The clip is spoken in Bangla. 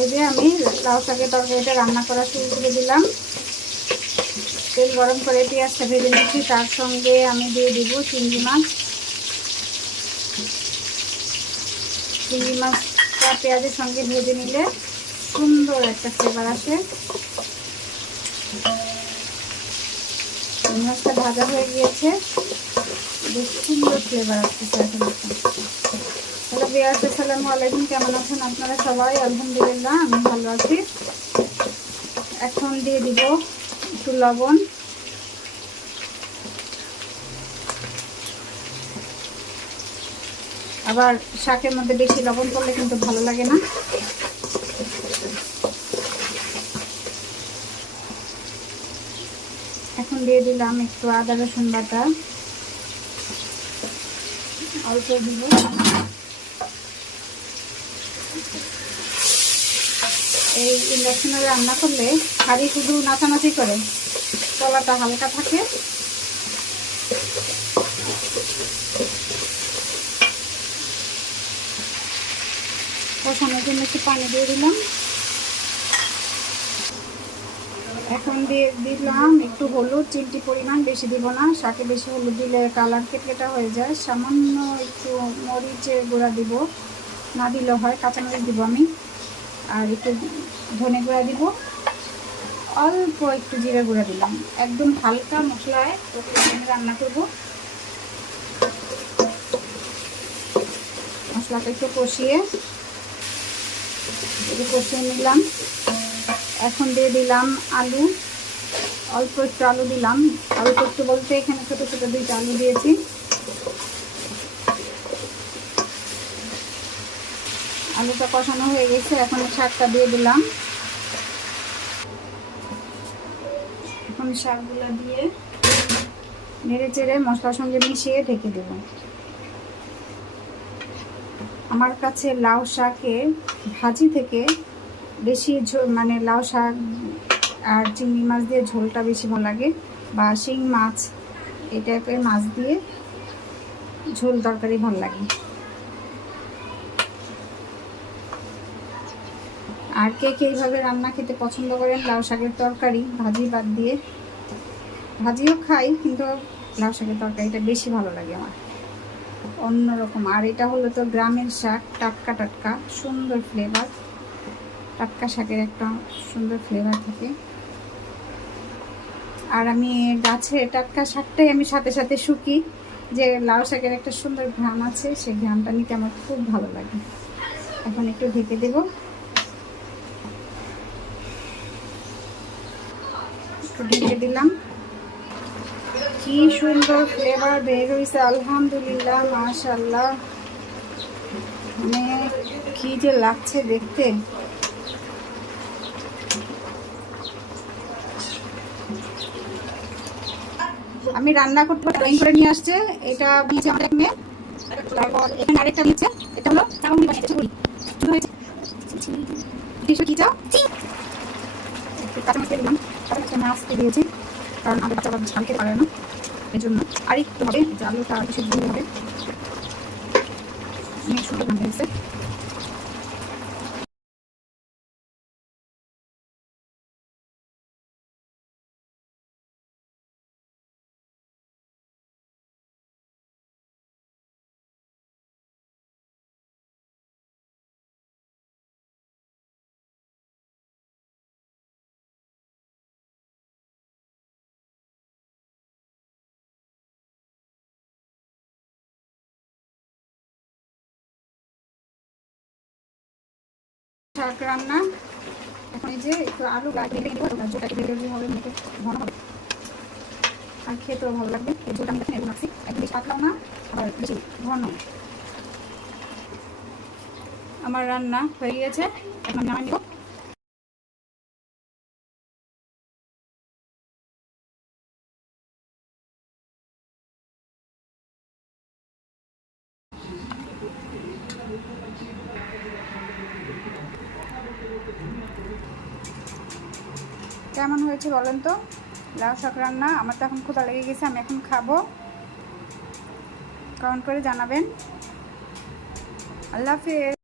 এই যে আমি লাউ শাকের তরকারিটা রান্না করা শুরু করে দিলাম। তেল গরম করে পেঁয়াজটা ভেজে নিচ্ছি, তার সঙ্গে আমি দিয়ে দিব চিংড়ি মাছ। চিংড়ি মাছটা পেঁয়াজের সঙ্গে ভেজে নিলে সুন্দর একটা ফ্লেভার আসে। চিংড়ি মাছটা ভাজা হয়ে গিয়েছে, বেশ সুন্দর ফ্লেভার আসতেছে এখন। হ্যালো ভিউয়ার্স, আসসালামু আলাইকুম। কেমন আছেন আপনারা সবাই? আলহামদুলিল্লাহ আমি ভালো আছি। এখন দিয়ে দিব একটু লবণ, আবার শাকের মধ্যে বেশি লবণ করলে কিন্তু ভালো লাগে না। এখন দিয়ে দিলাম একটু আদা রসুন বাটা, অল্প দিব। এই ইন্ডাকশনে রান্না করলে হাঁড়ি শুধু নাচানাচি করে, তলাটা হালকা থাকে। কষানোর জন্য একটু পানি দিয়ে দিলাম। এখন দিয়ে দিলাম একটু হলুদ, চিমটি পরিমাণ, বেশি দিব না। শাকে বেশি হলুদ দিলে কালার কেটকেটা হয়ে যায়। সামান্য একটু মরিচের গুঁড়া দিব, না দিলেও হয়, কাঁচামরিচ দিব আমি। আর একটু ধনে গুঁড়া দিব, অল্প একটু জিরে গুঁড়া দিলাম। একদম হালকা মশলায় রান্না করব। মশলাটা একটু কষিয়ে নিলাম। এখন দিয়ে দিলাম আলু, অল্প একটু আলু দিলাম। অল্প একটু বলতে এখানে ছোটো ছোটো 2টা আলু দিয়েছি। আলুটা কষানো হয়ে গেছে, এখন শাকটা দিয়ে দিলাম। এখন শাকগুলো দিয়ে নেড়ে চেড়ে মশলার সঙ্গে মিশিয়ে ঢেকে দেব। আমার কাছে লাউ শাকের ভাজি থেকে বেশি মানে লাউ শাক আর চিংড়ি মাছ দিয়ে ঝোলটা বেশি ভালো লাগে, বা শিং মাছ এই টাইপের মাছ দিয়ে ঝোল তরকারি ভালো লাগে। আর কে কে এইভাবে রান্না খেতে পছন্দ করেন, লাউ শাকের তরকারি ভাজি বাদ দিয়ে? ভাজিও খাই, কিন্তু লাউ শাকের তরকারিটা বেশি ভালো লাগে আমার, অন্যরকম। আর এটা হলো তো গ্রামের শাক, টাটকা টাটকা, সুন্দর ফ্লেভার। টাটকা শাকের একটা সুন্দর ফ্লেভার থাকে। আর আমি গাছের টাটকা শাকটাই আমি সাথে সাথে শুকি, যে লাউ শাকের একটা সুন্দর ঘ্রাণ আছে, সেই ঘ্রাণটা নিতে আমার খুব ভালো লাগে। এখন একটু ঢেকে দেব। একটু ঢেকে দিলাম। কি সুন্দর ফ্লেভার বের হয়েছে, আলহামদুলিল্লাহ, মাশাআল্লাহ। মানে কি যে লাগছে দেখতে। আমি রান্না করতে ড্রয়িং করে নিয়ে আসছে, এটা নিচে আমাদের মেয়ে। তারপর এখানে আরেকটা নিচে, এটা হলো চাউমিন বানিয়েছে পুরি। কি হয়েছে? কি চাও? একটু কাঁচামরিচ দিলাম, কাঁচামরিচটা মাছ দিয়েছি, কারণ আমাদের বাচ্চারা ঝাল খেতে পারে না, এই জন্য। আর একটু হবে, আলুটা আর কিছু দিতে হবে। অনেক সুন্দর রান্না হয়েছে। শাক রান্না, এখন এই যে একটু আলু কেটে দেবো, ঝোলটা কেটে দিলে হবে, মেখে ঘন হবে আর খেতেও ভালো লাগবে। এই ঝোলটা আমি এরকম রাখছি, একদম বেশি পাতলাও না আবার বেশি ঘন। আমার রান্না হয়ে গিয়েছে, এখন নামিয়ে নেব। কেমন হয়েছে বলেন তো লাউ শাক রান্না? আমার তো এখন ক্ষুধা লেগে গেছে, আমি এখন খাবো। কমেন্ট করে জানাবেন। আল্লাহ হাফেজ।